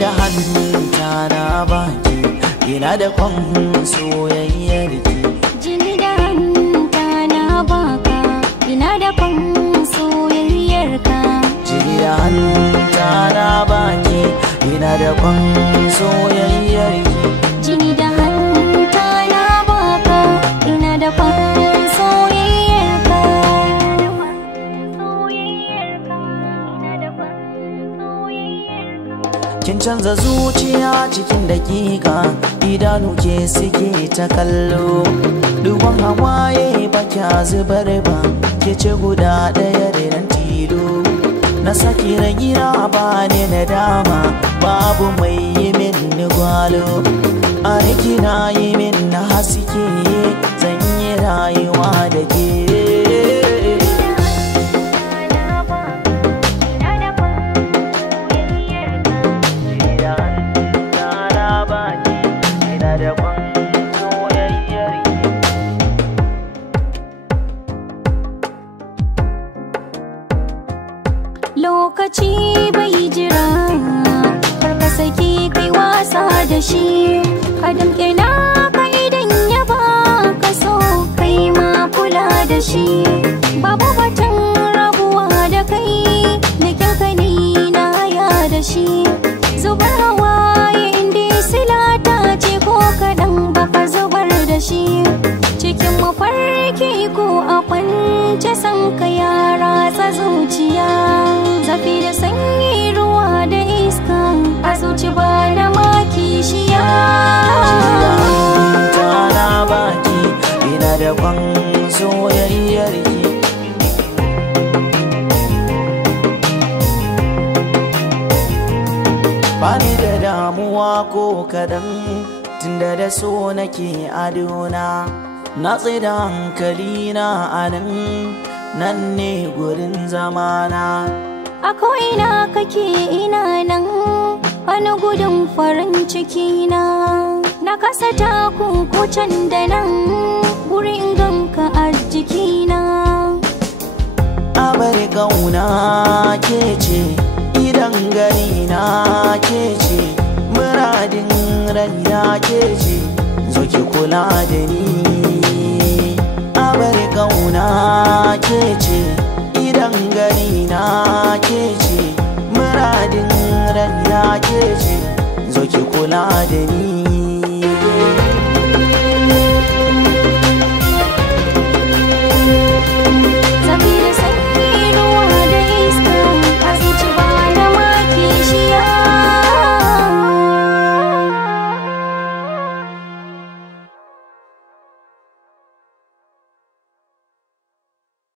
da hannunta na baki, ina da kwan soyayyar ki. Jini da hannunta na baka, ina da kwan soyayyar ka. Jini da hannunta na baki, ina da kwan soyayyar ki. Jini da hannunta na baka, ina da kwan soyayyar ka. Kin canza zuciya cikin dakika, idanu ke suke ta kallo. Duban hawaye ba kya zubar ba, ke ce guda ɗaya da nan tilo. Na saki ragira ba ne na dama, babu mai yi min gwalo. A riki na yi min na haske, zan yi rayuwa da ke. Lokaci bai jira, kar ka saki kai wasa da shi. Ka damƙe naka idan ya baka so, kai ma kula da shi. Babu batun rabuwa da kai, da kyanka ni na ya da shi. Zubar hawaye inda silata ce ko kaɗan baka zubar da shi. Cikin mafarki ko a kwance san ka ya ratsa zuciya. Zafi da sanyi, ruwa da iska, a zuci ba na maki shiya. Ta na baki, ina da kwan soyayyar ki. Bani da damuwa ko kadan, tunda da so nake adona. Na tsaye da hankali na anan, nan ne gurin zamana. A ko'ina kake ina nan, wani gudun farin ciki na. Na kasa taku ko can da nan, gurin ganka a jikina. Abar kauna ke ce, idan gari na ke ce, muradin raina ke ce, zo ki kula da ni. Abar kauna ke ce, idan gari na ke ce, muradin raina ke ce, zo ki kula da ni.